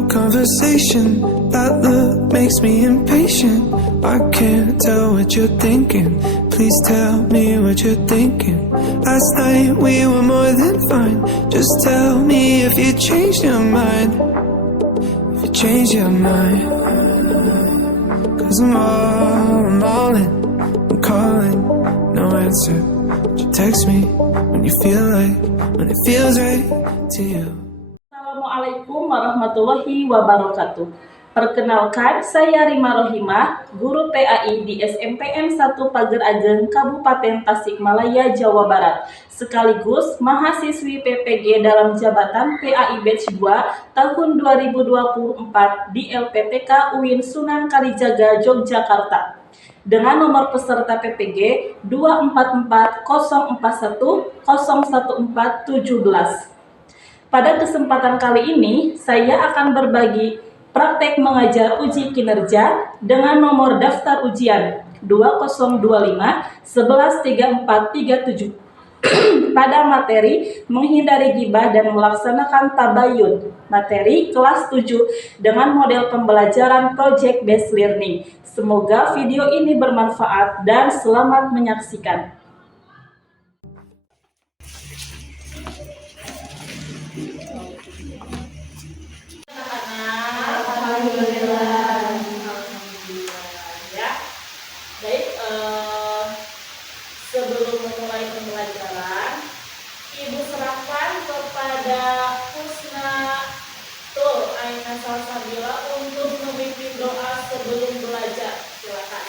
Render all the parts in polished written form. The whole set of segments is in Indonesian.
no conversation. That look makes me impatient. I can't tell what you're thinking. Please tell me what you're thinking. Last night we were more than fine. Just tell me if you changed your mind. If you changed your mind. 'Cause I'm all in. I'm calling, no answer. You text me when you feel like, when it feels right to you. Assalamualaikum warahmatullahi wabarakatuh. Perkenalkan, saya Rima Rohimah, guru PAI di SMPN 1 Pager Ageng, Kabupaten Tasikmalaya, Jawa Barat, sekaligus mahasiswi PPG dalam jabatan PAI Batch 2 tahun 2024 di LPTK UIN Sunan Kalijaga, Yogyakarta. Dengan nomor peserta PPG 24404101417. Pada kesempatan kali ini, saya akan berbagi praktek mengajar uji kinerja dengan nomor daftar ujian 2025-113437 pada materi menghindari gibah dan melaksanakan tabayun, materi kelas 7 dengan model pembelajaran project based learning. Semoga video ini bermanfaat dan selamat menyaksikan. Sebelum memulai pembelajaran, Ibu serahkan kepada Husnatul Aina Salsabila untuk memimpin doa sebelum belajar. Silakan.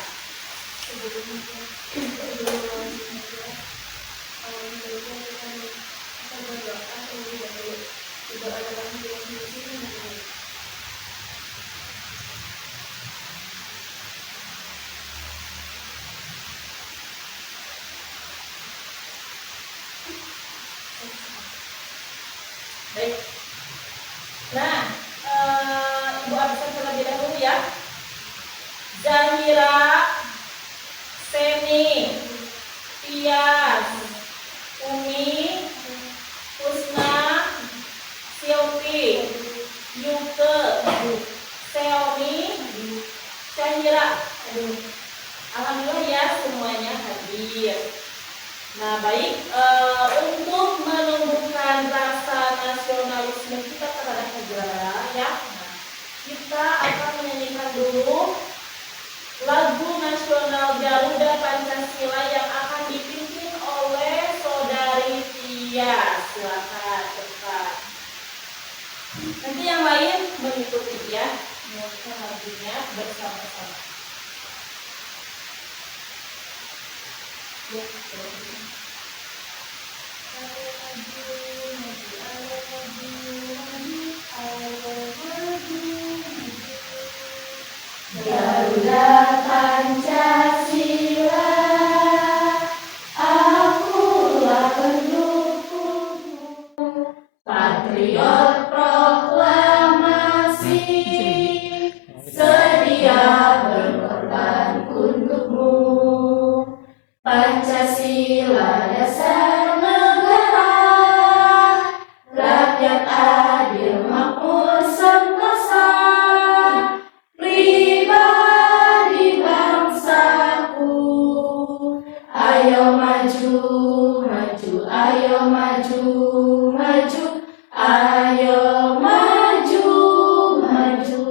Baik. Nah, Ibu absen terlebih dahulu ya. Zahira, Seni, Tias, Umi, Husna, Silvi, Yuke, Selmi, Syahira. Alhamdulillah ya, semuanya hadir. Nah, baik, untuk menumbuhkan rasa nasionalisme kita terhadap negara ya, kita akan menyanyikan dulu lagu nasional Garuda Pancasila yang akan dipimpin oleh Saudari Tia. Silakan cepat. Nanti yang lain mengikuti ya, menyanyikan lagunya bersama-sama. Ya, Garuda Pancasila, akulah pendukungmu, patriot proklamasi, sedia berkorban untukmu. Pancasila dasar negara, rakyat adil makmur sentosa, pribadi bangsaku. Ayo maju, maju, ayo maju, maju, ayo maju, maju.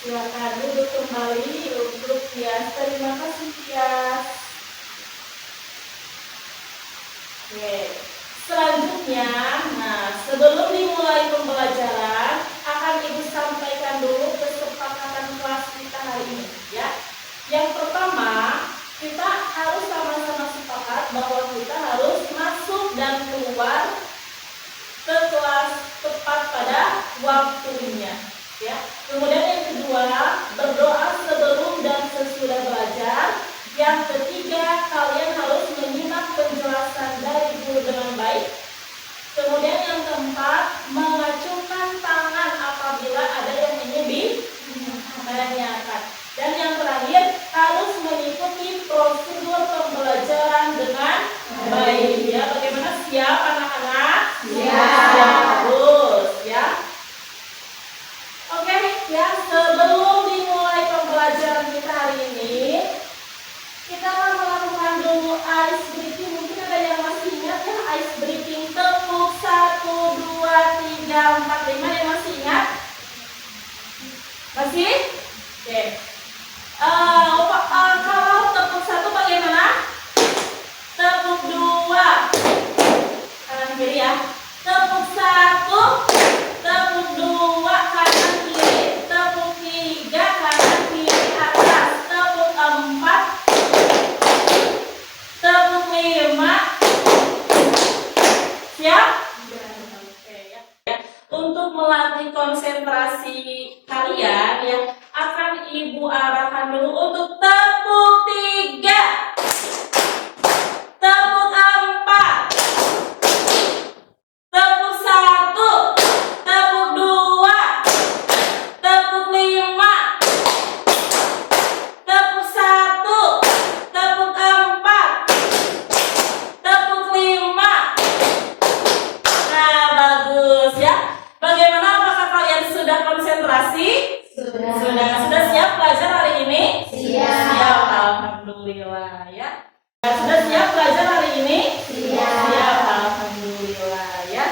Silakan duduk kembali untuk Tias. Terima kasih Tias. Oke. Selanjutnya, nah sebelum dimulai pembelajaran akan Ibu sampaikan dulu kesepakatan kelas kita hari ini ya. Yang pertama, kita harus sama-sama sepakat bahwa kita harus masuk dan keluar ke kelas tepat pada waktunya ya. Kemudian yang kedua, berdoa sebelum dan sesudah belajar. Yang ketiga, kalian harus menyimak penjelasan dari guru dengan baik. Kemudian yang keempat, mengacungkan tangan apabila ada yang menyebut. Banyak. Masih? Oke. Kalau tepuk 1 bagaimana? Tepuk 2 kanan kiri ya. Tepuk 1, tepuk 2 kanan kiri, tepuk 3 kanan kiri atas, tepuk 4, tepuk 5. Siap? Oke ya. Untuk melatih konsentrasi kalian ya, akan Ibu arahkan dulu untuk tepuk 3, tepuk 4, tepuk 1, tepuk 2, tepuk 5, tepuk 1, tepuk 4, tepuk 5. Nah, bagus ya. Bagaimana, apakah kalian sudah konsentrasi? Sudah siap belajar hari ini? Siap, alhamdulillah ya. Sudah siap belajar hari ini? Siap, alhamdulillah ya.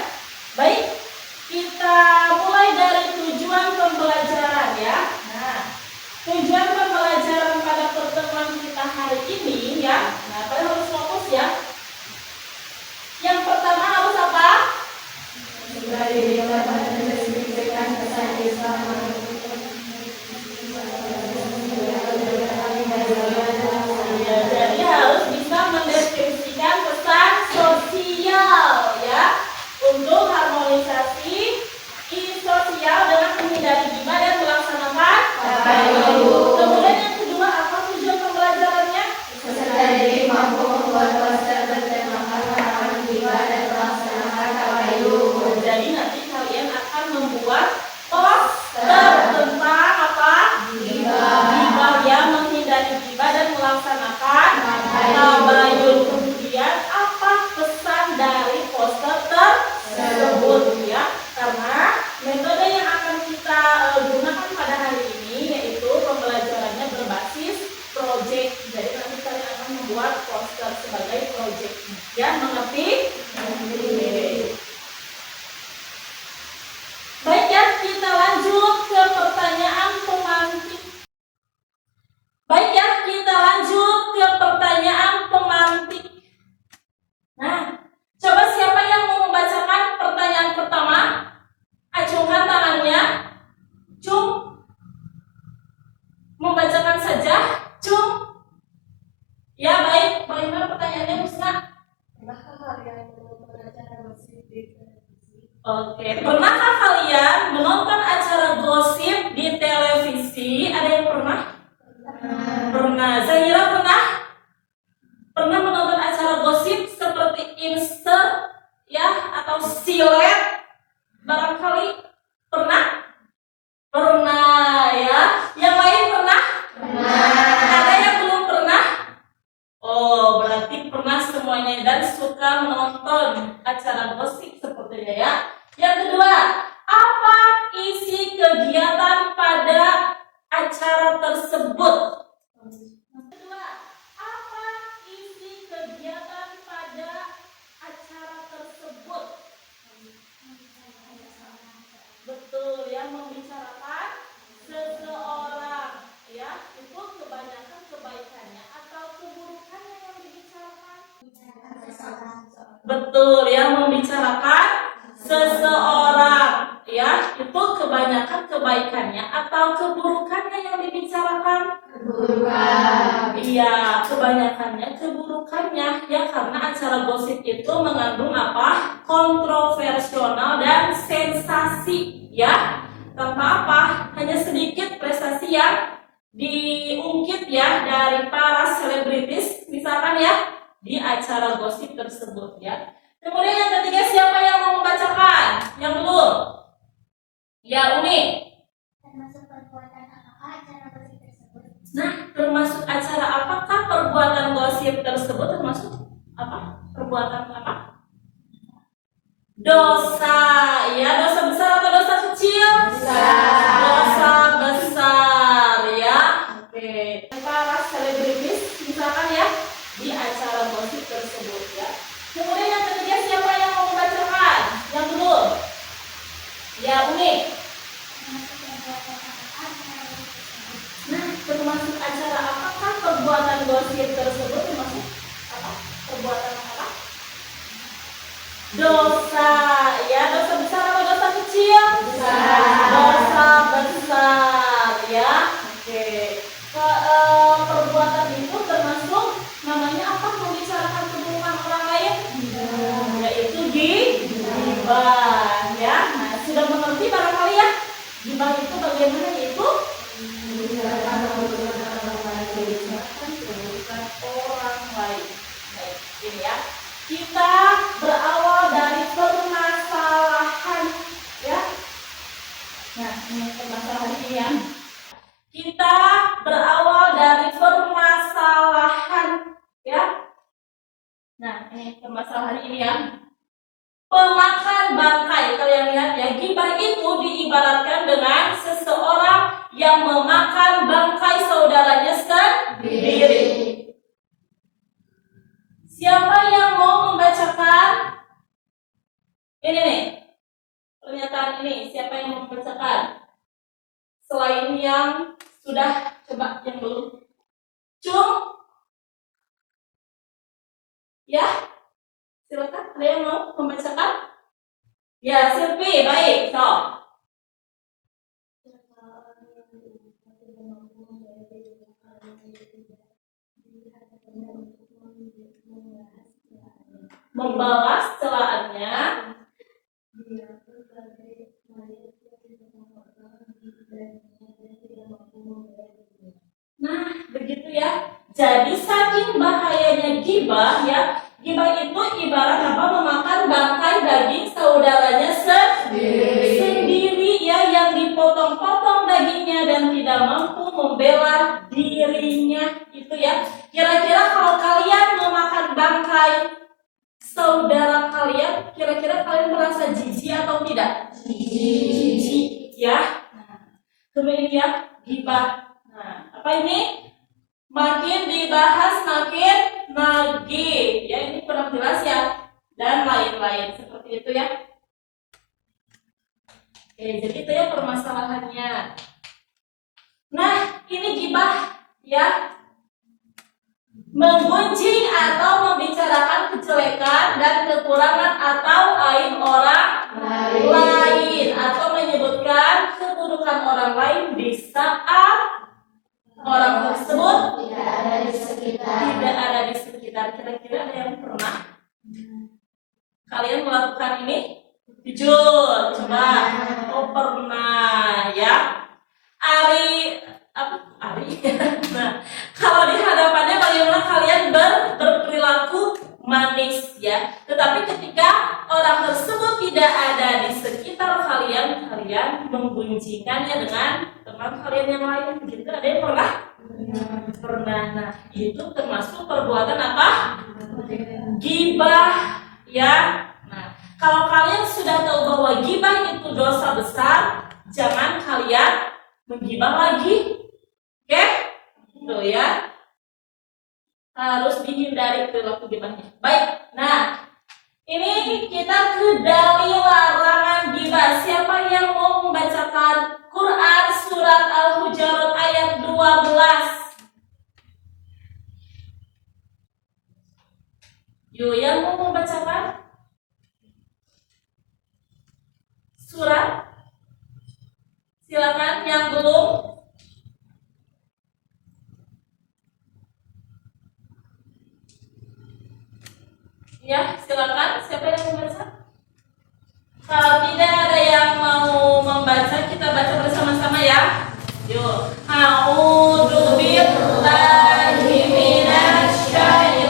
Baik, kita mulai dari tujuan pembelajaran ya. Nah, tujuan pembelajaran pada pertemuan kita hari ini ya. Nah, kalian harus fokus ya. Yang pertama harus apa? Ya, jadi harus bisa mendeskripsikan pesan sosial ya, untuk harmonisasi sosial dengan menghindari gibah dan melaksanakan tabayun. Kemudian yang kedua, apa tujuan pembelajarannya? Mampu membuat poster bertemakan larangan gibah dan melaksanakan tabayun. Jadi nanti kalian akan membuat poster tentang apa? Gibah yang menghindari gibah dan melaksanakan tabayun. Kemudian apa pesan dari poster tersebut ya? Karena metode yang akan kita gunakan pada hari ini yaitu pembelajarannya berbasis project. Jadi nanti kalian akan membuat poster sebagai project. Ya, mengerti? Baik ya, kita lanjut ke pertanyaan pemantik. Baik ya, kita lanjut ke pertanyaan pemantik. Nah, coba siapa yang mau membacakan pertanyaan pertama? Acungkan tangannya. Cung. Membacakan saja. Cung. Ya, baik. Bagaimana pertanyaannya, Husna? Oke, pernahkah kalian menonton acara gosip di televisi? Ada yang pernah? Pernah. Zahira pernah? Pernah menonton acara gosip seperti Insert ya atau Silet? Barangkali pernah? Pernah ya. Yang lain pernah? Ada yang belum pernah? Oh, berarti pernah semuanya dan suka menonton acara gosip sepertinya ya. Yang kedua, apa isi kegiatan pada acara tersebut? Kedua, apa isi kegiatan pada acara tersebut? Betul ya, membicarakan seseorang ya. Itu kebanyakan kebaikannya atau keburukannya yang dibicarakan? Betul ya, membicarakan seseorang ya. Itu kebanyakan kebaikannya atau keburukannya yang dibicarakan? Keburukan. Iya, kebanyakannya keburukannya ya, karena acara gosip itu mengandung apa? Kontroversial dan sensasi ya. Tanpa apa? Hanya sedikit prestasi yang diungkit ya dari para selebritis misalkan ya di acara gosip tersebut ya. Kemudian yang ketiga, siapa yang mau membacakan? Yang belum? Ya, Umi. Termasuk perbuatan apakah acara gosip tersebut? Nah, termasuk acara apakah perbuatan gosip tersebut? Termasuk apa? Perbuatan apa? Dosa. Ya, dosa besar atau dosa kecil? Dosa besar ya. Oke. Para selebritis misalkan ya di acara gosip tersebut ya. Kemudian yang ketiga, siapa yang mau membacakan? Yang belum? Ya, Umi. Termasuk perbuatan apakah acara perbuatan gosip tersebut termasuk apa? Perbuatan apa? Dosa, ya. Dosa besar atau dosa kecil? Dosa besar, ya. Oke. Perbuatan itu termasuk namanya apa? Membicarakan keburukan orang lain, yaitu gibah, ya. Nah, sudah mengerti barangkali ya? Gibah itu bagaimana? Yaitu membicarakan keburukan orang lain. Baik, ini ya. Kita berawal dari permasalahan, ya. Nah, ini permasalahan ini ya. Kita berawal dari permasalahan, ya. Nah, ini permasalahan ini ya. Pemakan bangkai, kalian lihat ya. Gibah itu diibaratkan dengan seseorang yang memakan bangkai saudaranya sendiri. Siapa yang mau membacakan ini nih, pernyataan ini? Siapa yang mau membacakan? Selain yang sudah, coba yang belum. Cung, ya, silakan. Ada yang mau membacakan? Ya, Silvi, baik. So. Membalas celaannya. Nah, begitu ya. Jadi saking bahayanya gibah ya. Gibah itu ibarat apa? Memakan bangkai daging saudaranya sendiri ya, yang dipotong-potong dagingnya dan tidak mampu membela dirinya. Itu ya. Kira-kira kalau kalian memakan bangkai saudara kalian, kira-kira kalian merasa jijik atau tidak? Jijik ya. Nah, kemudian ya, gibah. Nah, apa ini? Makin dibahas makin nagih. Ya, ini kurang jelas ya. Dan lain-lain seperti itu ya. Oke, jadi itu ya permasalahannya. Nah, ini gibah ya. Menggunjing atau membicarakan kejelekan dan kekurangan atau aib orang lain, atau menyebutkan keburukan orang lain di saat orang tersebut tidak ada di sekitar. Kira-kira ada yang pernah kalian melakukan ini? Jujur, coba. Oh, pernah ya. Ari. Nah, kalau di hadapannya bagaimana kalian berperilaku manis ya. Tetapi ketika orang tersebut tidak ada di sekitar kalian, kalian menggunjingkannya dengan teman kalian yang lain. Begitu, ada yang pernah? Pernah. Nah, itu termasuk perbuatan apa? Gibah ya. Nah, kalau kalian sudah tahu bahwa gibah itu dosa besar, jangan kalian menggibah lagi. Oke? Tuh ya. Harus dihindari perilaku gibahnya. Baik. Nah, ini kita ke dalil larangan gibah. Siapa yang mau membacakan Quran surat Al-Hujurat ayat 12? Yuk, yang mau membacakan surat, silakan. Yang belum, ya silakan. Siapa yang mau membaca? Kalau tidak ada yang mau membaca, kita baca bersama-sama ya. Yuk. A'udzu billahi minasy syaithanir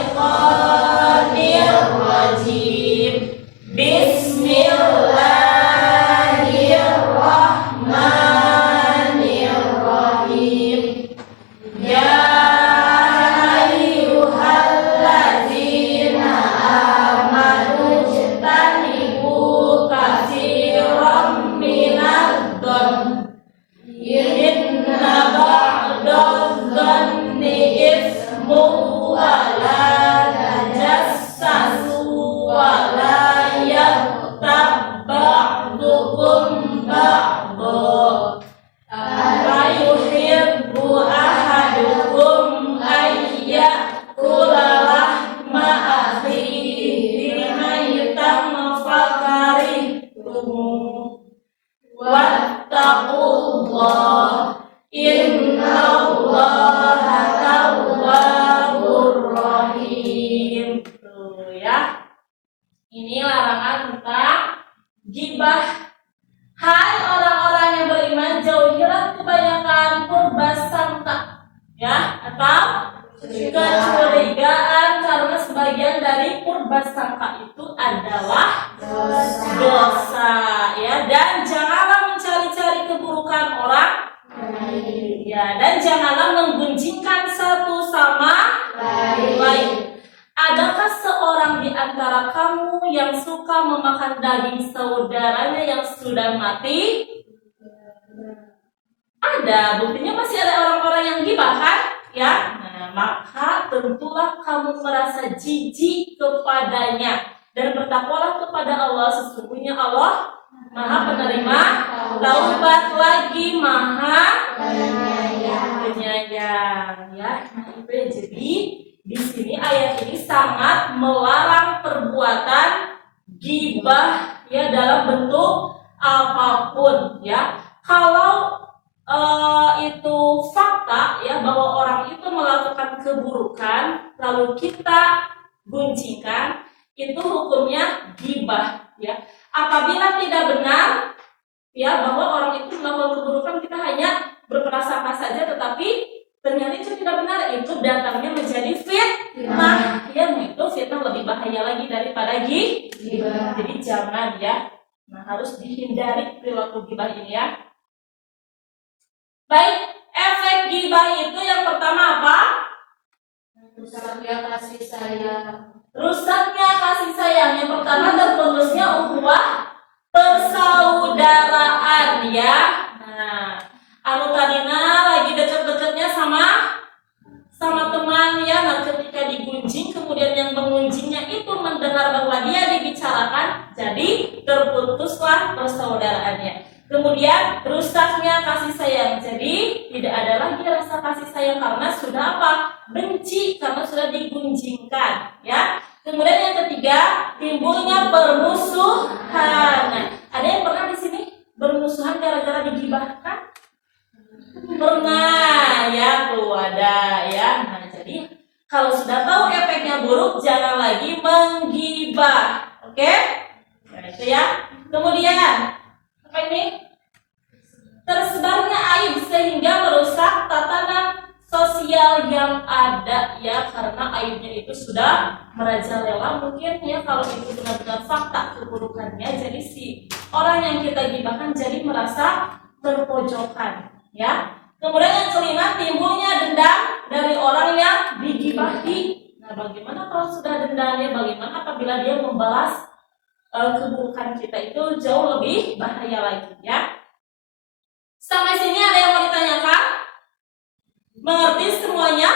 berprasangka itu adalah dosa ya, dan janganlah mencari-cari keburukan orang ya, dan janganlah menggunjingkan satu sama lain. Adakah seorang di antara kamu yang suka memakan daging saudaranya yang sudah mati? Ada, buktinya masih ada orang-orang yang gibah kan? Ya, nah, maka tentulah kamu merasa jijik kepadanya dan bertakwalah kepada Allah, sesungguhnya Allah Maha penerima taubat lagi Maha penyayang ya. Nah, itu ya, jadi di sini ayat ini sangat melarang perbuatan gibah ya dalam bentuk apapun ya. Kalau itu fakta ya bahwa orang itu melakukan keburukan lalu kita gunjingkan, itu hukumnya gibah ya. Apabila tidak benar ya bahwa orang itu melakukan keburukan, kita hanya berprasangka saja tetapi ternyata itu tidak benar, itu datangnya menjadi fitnah ya. Itu fitnah lebih bahaya lagi daripada gibah. Jadi jangan ya. Nah, harus dihindari perilaku gibah ini ya. Baik, efek gibah itu yang pertama apa? Rusaknya kasih sayang. Rusaknya kasih sayang. Yang pertama terputusnya ukhuwah persaudaraan ya. Nah, anu tadina lagi deket-deketnya sama teman ya. Nah, ketika digunjing kemudian yang mengunjingnya itu mendengar bahwa dia dibicarakan, jadi terputuslah persaudaraannya. Kemudian rusaknya kasih sayang, jadi tidak ada lagi rasa kasih sayang karena sudah apa? Benci, karena sudah digunjingkan ya. Kemudian yang ketiga, timbulnya permusuhan. Nah, ada yang pernah di sini bermusuhan gara-gara digibahkan? Pernah ya, tuh ada ya. Nah, jadi kalau sudah tahu efeknya buruk, jangan lagi menggibah. Oke? Nah, itu ya. Kemudian apa ini? Tersebarnya aib sehingga merusak tatanan sosial yang ada ya, karena aibnya itu sudah merajalela mungkin ya. Kalau itu benar-benar fakta keburukannya, jadi si orang yang kita gibahkan jadi merasa terpojokan ya. Kemudian yang kelima, timbulnya dendam dari orang yang digibahi. Nah, bagaimana kalau sudah dendamnya? Bagaimana apabila dia membalas keburukan kita? Itu jauh lebih bahaya lagi ya. Sampai sini ada yang mau ditanyakan? Mengerti semuanya?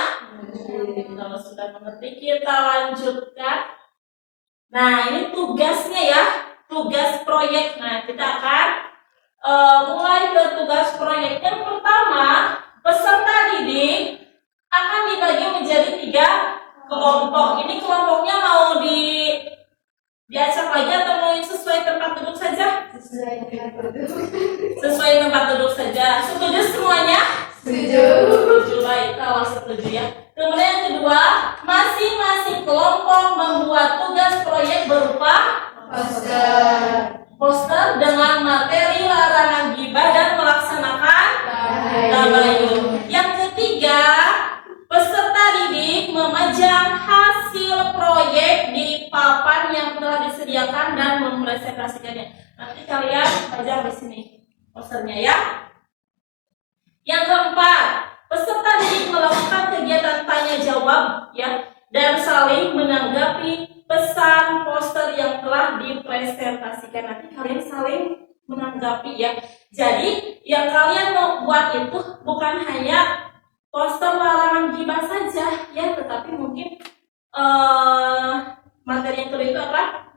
Kalau sudah mengerti, kita lanjutkan. Nah, ini tugasnya ya, tugas proyek. Nah, kita akan mulai ke tugas proyek. Yang pertama, peserta didik akan dibagi menjadi 3 kelompok. Ini kelompoknya mau diacak lagi atau mau sesuai tempat duduk saja? Sesuai tempat duduk saja. Setuju semuanya? Setuju. Baik, kalau setuju ya. Kemudian yang kedua, masing-masing kelompok membuat tugas proyek berupa poster dengan materi larangan gibah dan melaksanakan tabayun. Yang ketiga, peserta didik memajang hasil proyek di papan yang telah disediakan dan mempresentasikannya. Nanti kalian pajang di sini posternya ya. Yang keempat, peserta didik melakukan kegiatan tanya jawab ya, dan saling menanggapi pesan poster yang telah dipresentasikan. Nanti kalian saling menanggapi ya. Jadi yang kalian mau buat itu bukan hanya poster larangan gibah saja ya, tetapi mungkin materi yang kedua itu apa?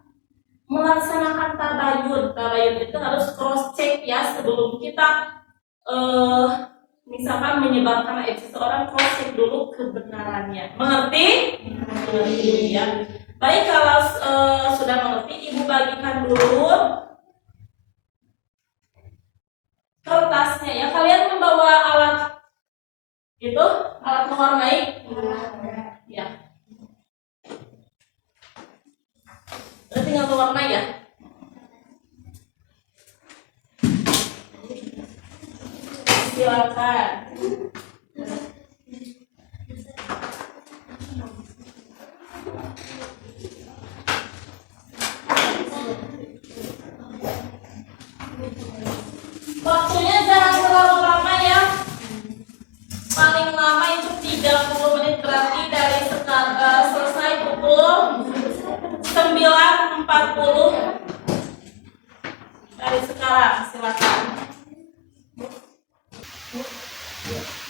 Melaksanakan tabayun. Tabayun itu harus cross check ya sebelum kita misalkan menyebarkan aib seseorang, cross check dulu kebenarannya. Mengerti? Mengerti ya. Baik, kalau sudah mengerti, Ibu bagikan dulu kertasnya ya. Kalian membawa alat itu, alat mewarnai ya. Berarti tinggal mewarnai ya. Silakan. paling lama itu 30 menit, berarti dari selesai pukul 9.40 dari sekarang. Silakan.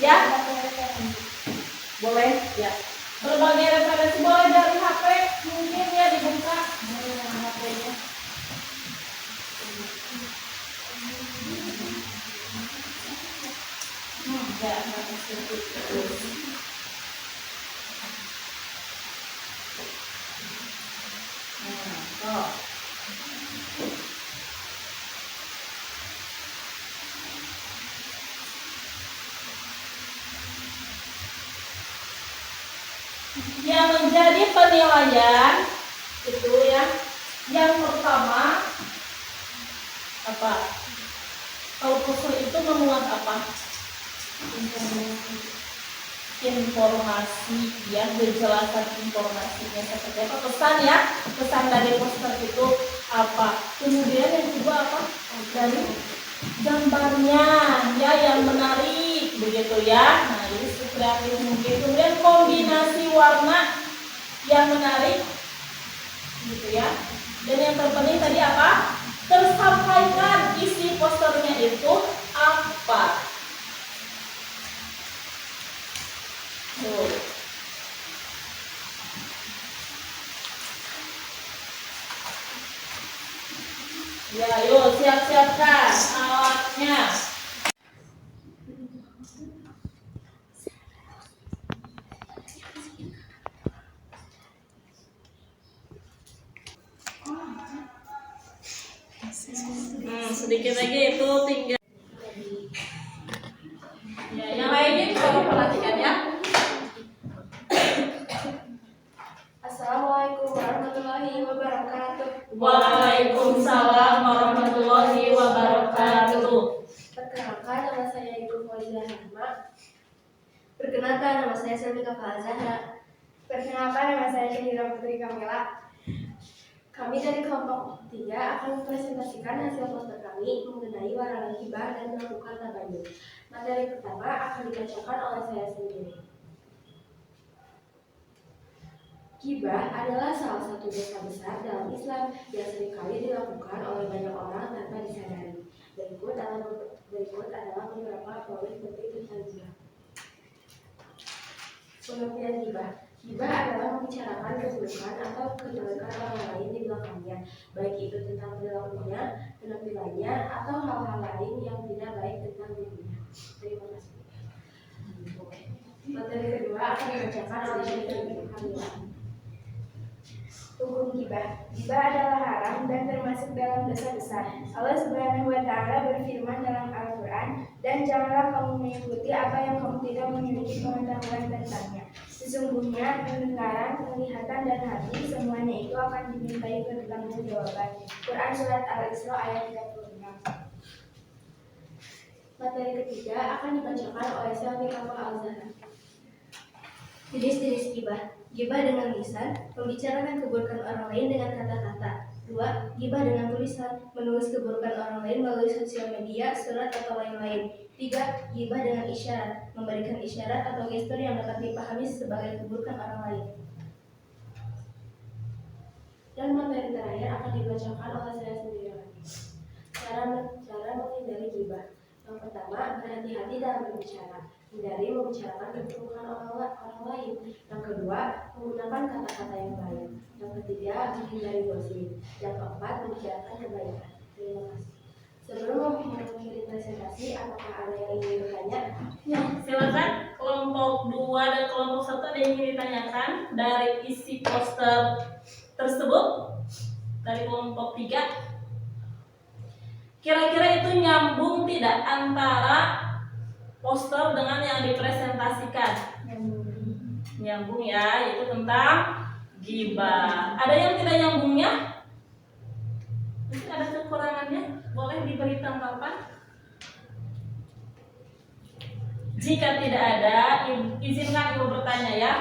Ya, boleh ya. Berbagai referensi boleh dari HP, mungkin ya dibuka HP-nya. Ya, yang menjadi penilaian itu ya, yang pertama apa? Kalau puzzle itu memuat apa? Informasi ya, kejelasan informasinya seperti apa, pesan ya, pesan dari poster itu apa. Kemudian yang kedua apa? Dari gambarnya ya, yang menarik begitu ya. Nah, jadi kreatif mungkin. Kemudian kombinasi warna yang menarik gitu ya. Dan yang terpenting tadi apa? Tersampaikan isi posternya itu apa. Tuh. Ya, yuk siap-siapkan alatnya. Sedikit lagi itu tinggal. Ya, yang lainnya coba perhatikan ya. Assalamualaikum warahmatullahi wabarakatuh. Waalaikumsalam warahmatullahi wabarakatuh. Perkenalkan, nama saya Ibu Fauzia Rahma. Perkenalkan, nama saya Selvi Kafal Zahra. Perkenalkan, nama saya Syahira Putri Kamila. Kami dari kelompok 3 akan mempresentasikan hasil poster kami mengenai warna hibah dan melakukan tabayun. Materi pertama akan dibacakan oleh saya sendiri. Gibah adalah salah satu dosa besar dalam Islam yang seringkali dilakukan oleh banyak orang tanpa disadari. Berikut adalah beberapa poin penting tentang gibah. Pengertian gibah. Gibah adalah membicarakan keburukan atau kejelekan orang lain di belakangnya, baik itu tentang perilakunya, penampilannya, atau hal-hal lain yang tidak baik tentang dirinya. Terima kasih. Materi kedua akan dibacakan oleh Syekh Kamila. Hukum gibah. Gibah adalah haram dan termasuk dalam dosa besar. Allah Subhanahu wa Ta'ala berfirman dalam Al-Quran, dan janganlah kamu mengikuti apa yang kamu tidak memiliki pengetahuan tentangnya. Sesungguhnya pendengaran, penglihatan, dan hati semuanya itu akan dimintai pertanggungjawaban. Quran Surat Al-Isra ayat 36. Materi ketiga akan dibacakan oleh Selvi Kafal Al-Zahra. Jenis-jenis gibah. Gibah dengan lisan, membicarakan keburukan orang lain dengan kata-kata. 2. Gibah dengan tulisan, menulis keburukan orang lain melalui sosial media, surat, atau lain-lain. 3. Gibah dengan isyarat, memberikan isyarat atau gestur yang dapat dipahami sebagai keburukan orang lain. Dan materi terakhir akan dibacakan oleh saya sendiri lagi. Cara menghindari gibah. Yang pertama, berhati-hati dalam berbicara. Hindari membicarakan keburukan orang lain. Yang kedua, menggunakan kata-kata yang baik. Yang ketiga, menghindari gosip. Yang keempat, membicarakan kebaikan. Terima kasih. Sebelum mengakhiri presentasi, apakah ada yang ingin bertanya? Ya, silakan. Kelompok 2 dan kelompok 1 ada yang ingin ditanyakan dari isi poster tersebut dari kelompok 3. Kira-kira itu nyambung tidak antara poster dengan yang dipresentasikan? Nyambung ya, itu tentang gibah. Ada yang tidak nyambungnya? Mungkin ada kekurangannya? Boleh diberi tanggapan? Jika tidak ada, izinkan Ibu bertanya ya.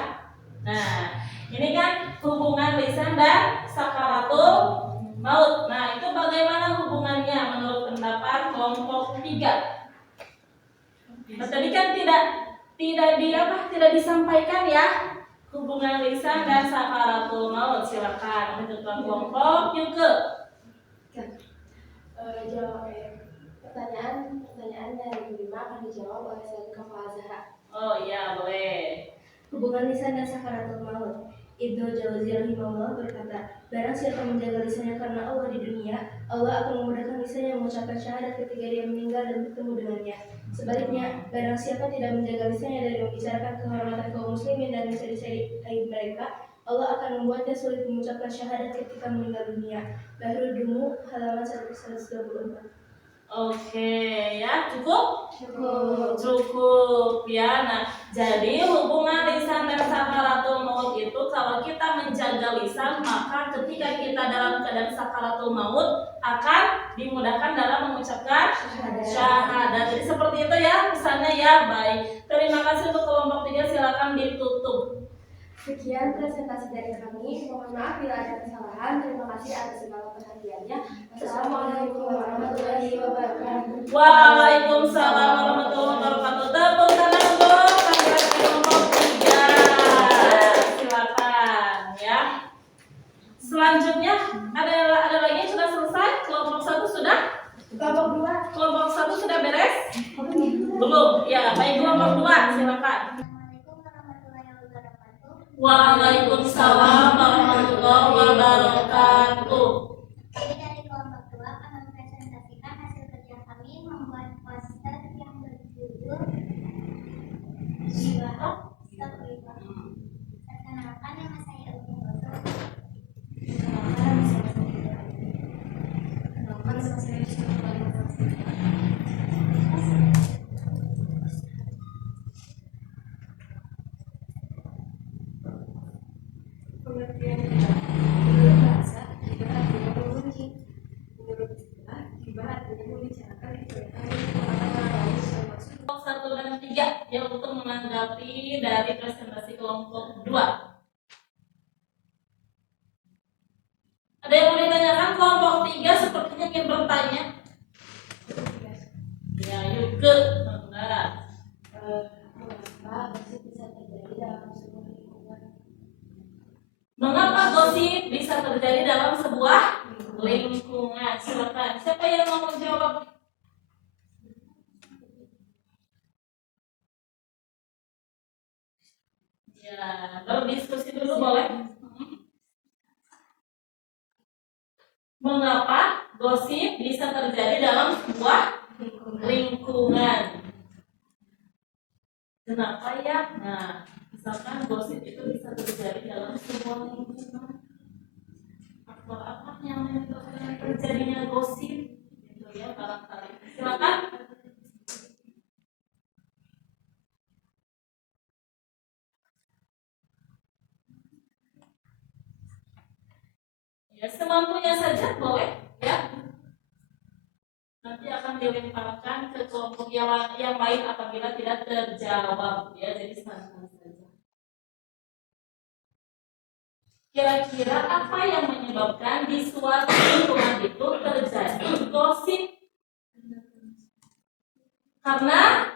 Nah, ini kan hubungan lisan dan sakaratul maut. Nah, itu bagaimana hubungannya menurut pendapat kelompok 3? Nah, tadi kan tidak tidak disampaikan ya hubungan lisan dan sakaratul maut. Silakan ketua kelompok Yuke. Pertanyaan dari kelima akan dijawab oleh Saudara Kafal Zahra. Oh iya, boleh. Hubungan lisan dan sakaratul maut. Ibnu Jauzi rahimahullah berkata, barang siapa menjaga lisannya karena Allah di dunia, Allah akan memudahkan lisannya mengucapkan syahadat ketika dia meninggal dan bertemu dengannya. Sebaliknya, barang siapa tidak menjaga lisannya dari membicarakan kehormatan kaum muslimin dan mencari-cari aib mereka, Allah akan membuatnya sulit mengucapkan syahadat ketika meninggal dunia. Bahrul Dumu, halaman 124. Oke, ya cukup ya. Nah, jadi hubungan lisan dan sakaratul maut itu kalau kita menjaga lisan, maka ketika kita dalam keadaan sakaratul maut akan dimudahkan dalam mengucapkan syahadat. Jadi seperti itu ya pesannya ya. Baik, terima kasih untuk kelompok 3, silakan ditutup. Sekian presentasi dari kami. Mohon maaf bila ada kesalahan. Terima kasih atas segala perhatiannya. Wassalamualaikum warahmatullahi wabarakatuh. Waalaikumsalam warahmatullahi wabarakatuh. Tepuk tangan untuk kelompok 3. Silakan ya. Selanjutnya ada lagi yang sudah selesai. Kelompok 1 sudah? Kelompok 1 sudah beres? Belum. Ya, baik kelompok 2 silakan. Waalaikumsalam warahmatullahi wabarakatuh. Jadi dari kelompok 2 akan mempresentasikan hasil kerja kami membuat poster yang berjudul Jiwa Seperibah. Perkenalkan, nama saya Umi Boto. Pengertian gibah. Menurut bahasa, gibah artinya membenci. Menurut istilah, gibah artinya membicarakan kejelekan dan kekuatan orang lain sesuai maksud. Kelompok 1 dan 3 yang untuk menanggapi dari presentasi kelompok 2. Ada yang mau ditanyakan? Kelompok 3 sepertinya ingin bertanya. Ya, Yuke. Benar. Mengapa gosip bisa terjadi dalam sebuah lingkungan? Silakan. Siapa yang mau menjawab? Ya, berdiskusi dulu boleh. Mengapa gosip bisa terjadi dalam sebuah lingkungan? Kenapa ya? Nah, misalkan gosip itu bisa terjadi dalam sebuah lingkungan. Faktor apa yang menyebabkan terjadinya gosip? Itu ya barangkali. Silakan. Ya, semampunya saja boleh ya. Nanti akan dilemparkan ke kelompok yang lain apabila tidak terjawab ya. Jadi santai saja. Kira-kira apa yang menyebabkan di suatu lingkungan itu terjadi gosip? Karena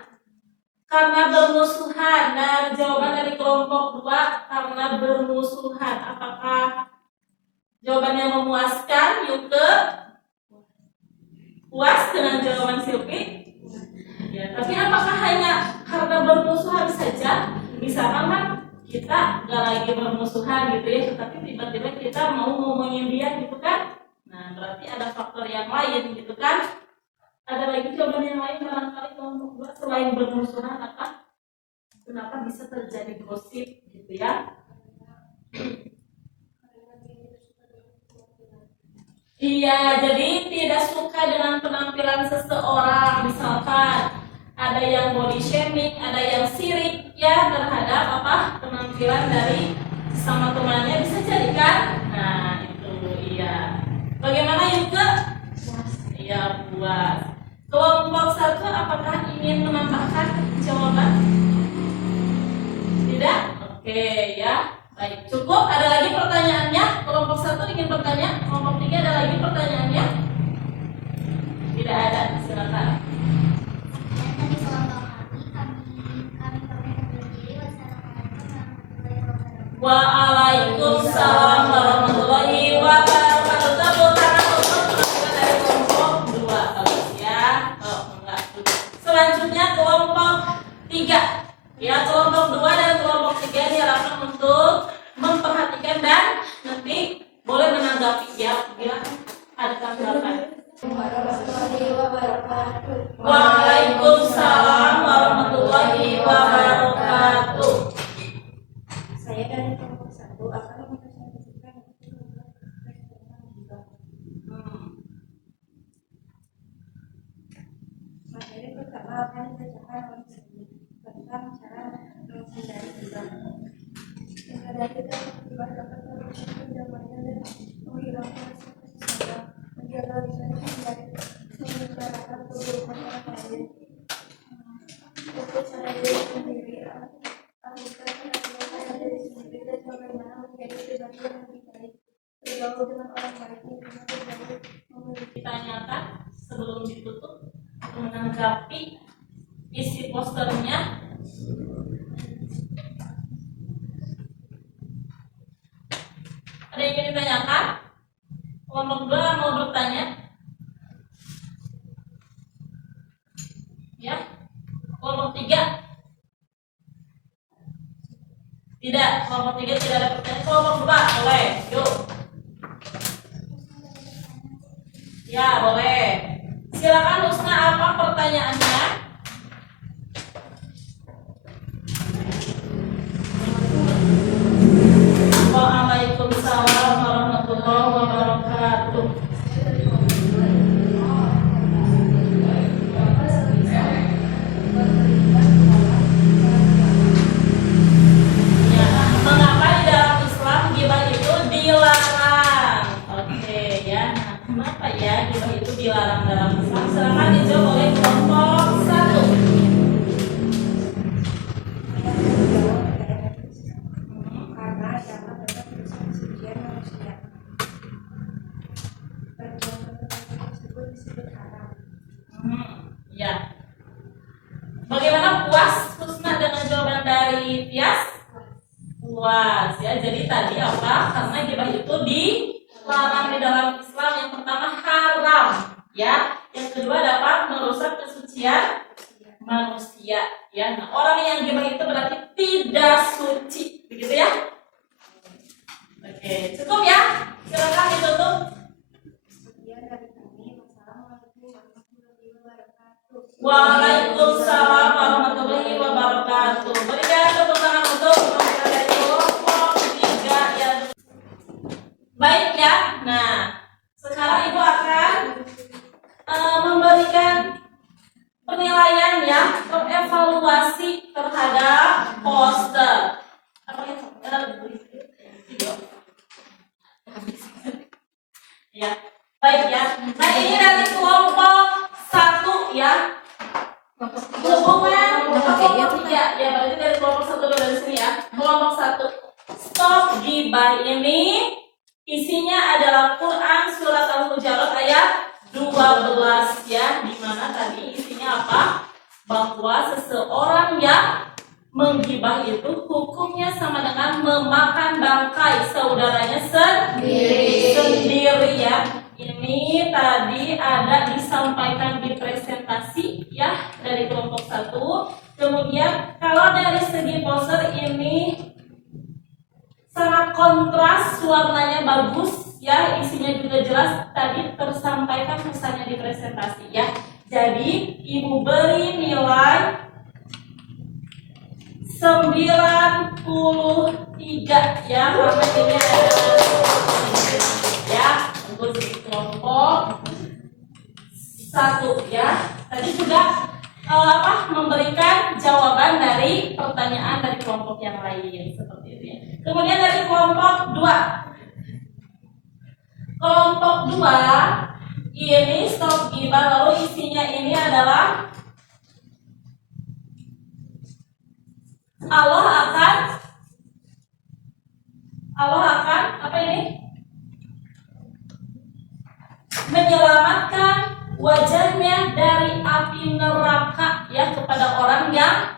bermusuhan. Nah, jawaban dari kelompok 2 karena bermusuhan. Apakah jawabannya memuaskan? Yuke? Puas dengan jawaban Silvi? Ya, tapi apakah hanya karena bermusuhan saja? Misalkan kan kita gak lagi bermusuhan gitu ya, tetapi tiba-tiba kita mau ngomongin dia gitu kan? Nah, berarti ada faktor yang lain gitu kan? Ada lagi jawaban yang lain barangkali kelompok 2 selain bermusuhan apa? Kenapa bisa terjadi gosip gitu ya? Iya, jadi tidak suka dengan penampilan seseorang. Misalkan ada yang body shaming, ada yang sirik ya terhadap apa penampilan dari sama temannya, bisa jadi kan? Nah itu iya. Bagaimana Yuke? Iya, puas. Kelompok 1 apakah ingin menambahkan jawaban? Tidak? Oke ya. Baik, cukup. Ada lagi pertanyaannya? Kelompok 1 ingin bertanya? Kelompok 3 ada lagi pertanyaannya? Tidak ada, silakan. Dan dari kelompok kami Waalaikumsalam warahmatullahi wabarakatuh. Tepuk tangan untuk teman-teman dari kelompok 2 bagus ya. Oh, enggak. Selanjutnya kelompok 3. Ya, kelompok 2 dan kelompok 3 diharapkan untuk memperhatikan dan nanti boleh menanggapi ya bila ada tanggapan. Warahmatullahi wabarakatuh. Waalaikumsalam warahmatullahi wabarakatuh. Saya dari kelompok 1 akan mempresentasikan materi pertama akan dibacakan oleh saya tentang cara menghindari gibah. Menghindari gibah dapat merupakan pendamaian dan menghilangkan rasa kesal, menjaga lisan dari menyebarkan keburukan orang lain. Untuk cara diri sendiri, alihkan perhatian diri sendiri dan bagaimana menjadi pribadi yang lebih baik, bergaul dengan orang baik, dengan bergaul memiliki. Ditanyakan sebelum ditutup menanggapi isi posternya. Ada yang ingin ditanyakan? Kelompok 2 mau bertanya? Ya. Kelompok 3? Tidak. Kelompok 3 tidak ada pertanyaan. Kelompok 2 boleh. Yuk. Ya, boleh. Silakan Husna, apa pertanyaannya? Waalaikumsalam warahmatullahi wabarakatuh. Ya, mengapa di dalam Islam ghibah itu dilarang? Oke ya. Nah, kenapa ya ghibah itu dilarang dalam Islam? Silakan dijawab oleh kelompok 1. Karena dapat merusak kesucian manusia. Perbuatan tersebut disebut haram. Ya. Bagaimana, puas Husna dengan jawaban dari Tias? Puas ya. Jadi tadi apa? Karena ghibah itu dilarang di dalam Islam. Yang pertama haram ya. Yang kedua dapat merusak kesucian manusia ya. Nah, orang yang ghibah itu berarti tidak suci, begitu ya? Oke, cukup ya. Silakan ditutup. Sekian dari kami. Wassalamualaikum warahmatullahi wabarakatuh. Waalaikumsalam warahmatullahi wabarakatuh. Berikan tepuk tangan untuk teman-teman dari kelompok 3 yang baik ya. Nah, sekarang Ibu akan memberikan penilaian ya, evaluasi terhadap poster. Apa ya? Video. Ya, baik ya. Nah, ini dari kelompok 1 ya. Hubungan kelompok 3 ya, berarti dari kelompok 1 dulu dari sini ya. Kelompok 1. Stop ghibah ini isinya adalah Quran surat Al-Hujurat ayat 12 ya, di mana tadi isinya apa? Bahwa seseorang yang menggibah itu hukumnya sama dengan memakan bangkai saudaranya sendiri ya. Ini tadi ada disampaikan di presentasi ya dari kelompok 1. Kemudian kalau dari segi poster ini sangat kontras, warnanya bagus ya, isinya juga jelas, tadi tersampaikan pesannya di presentasi ya. Jadi Ibu beri nilai 93 ya, karena ini adalah ya untuk kelompok 1 ya. Tadi juga memberikan jawaban dari pertanyaan dari kelompok yang lain seperti itu ya. Kemudian dari kelompok 2. Kelompok 2 ini stop ghibah, lalu isinya ini adalah Allah akan apa ini? Menyelamatkan wajahnya dari api neraka ya kepada orang yang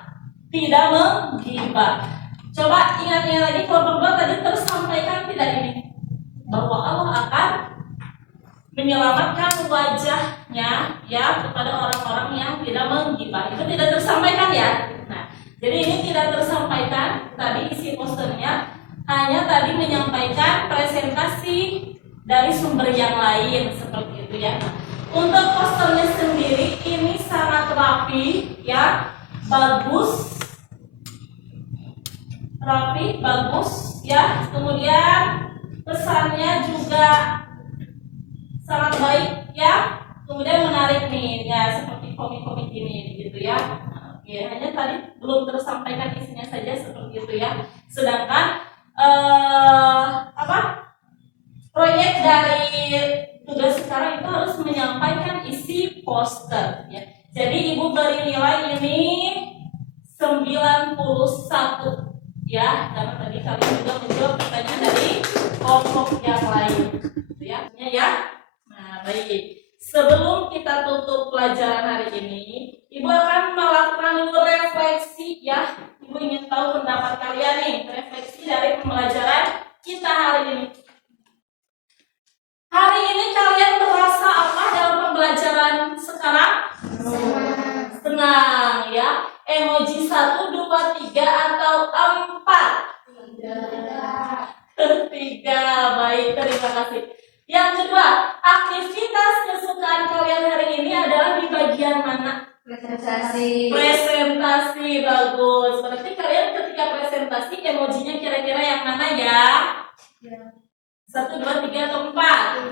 tidak menggibah. Coba ingat-ingat lagi kelompok 2 tadi tersampaikan tidak ini? Bahwa Allah akan menyelamatkan wajahnya ya kepada orang-orang yang tidak menggibah. Itu tidak tersampaikan ya. Nah, jadi ini tidak tersampaikan tadi isi posternya, hanya tadi menyampaikan presentasi dari sumber yang lain seperti itu ya. Nah, untuk posternya sendiri ini sangat rapi ya, bagus, rapi, bagus ya. Kemudian pesannya juga sangat baik ya. Kemudian menarik nih ya, seperti komik-komik ini gitu ya. Nah, oke, hanya tadi belum tersampaikan isinya saja seperti itu ya. Sedangkan proyek dari tugas sekarang itu harus menyampaikan isi poster ya. Jadi ibu beri nilai ini 91 ya, karena tadi kalian juga menjawab pertanyaan dari kelompok yang lain gitu ya. Nah, baik. Sebelum kita tutup pelajaran hari ini, ibu akan melakukan dulu refleksi ya. Ibu ingin tahu pendapat kalian nih, refleksi dari pembelajaran kita hari ini. Hari ini kalian merasa apa dalam pembelajaran sekarang? Senang ya. Emoji 1, 2, 3 atau 4? 3. Baik, terima kasih. Yang kedua, aktivitas kesukaan kalian hari ini adalah di bagian mana? Presentasi. Presentasi, bagus. Berarti kalian ketika presentasi emojinya kira-kira yang mana ya? 1, 2, 3 atau 4?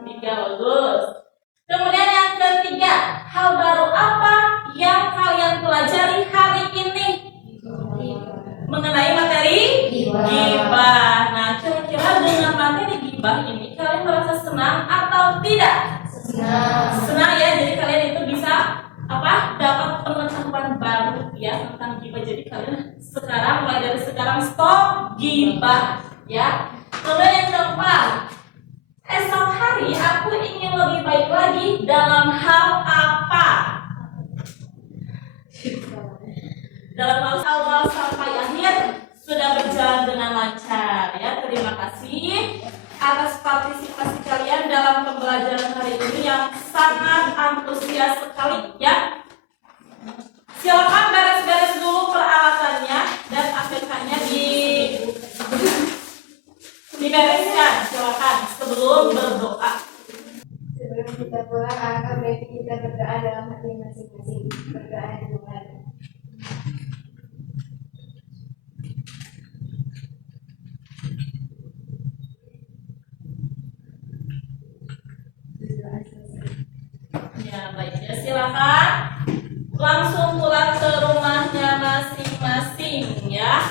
3, bagus. Kemudian yang ketiga, hal baru apa yang kalian pelajari hari ini mengenai materi gibah. Nah, kira-kira dengan materi gibah ini kalian merasa senang atau tidak? Senang ya. Jadi kalian itu bisa dapat pengetahuan baru ya tentang gibah. Jadi kalian sekarang, mulai dari sekarang stop gibah ya. Kemudian yang keempat, esok hari aku ingin lebih baik lagi dalam hal apa? Dalam hal awal sampai akhir sudah berjalan dengan lancar ya. Terima kasih atas partisipasi kalian dalam pembelajaran hari ini yang sangat antusias sekali ya. Silakan beres-beres dulu peralatannya dan APK-nya dibereskan, silakan sebelum berdoa. Sebelum kita pulang, alangkah baiknya kita berdoa dalam hati masing-masing. Berdoa di Tuhan. Ya, baik ya, silakan langsung pulang ke rumahnya masing-masing ya.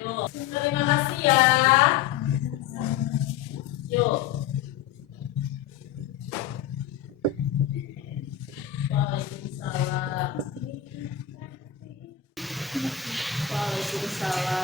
Yuk, terima kasih ya. Yuk. Waalaikumsalam. Waalaikumsalam.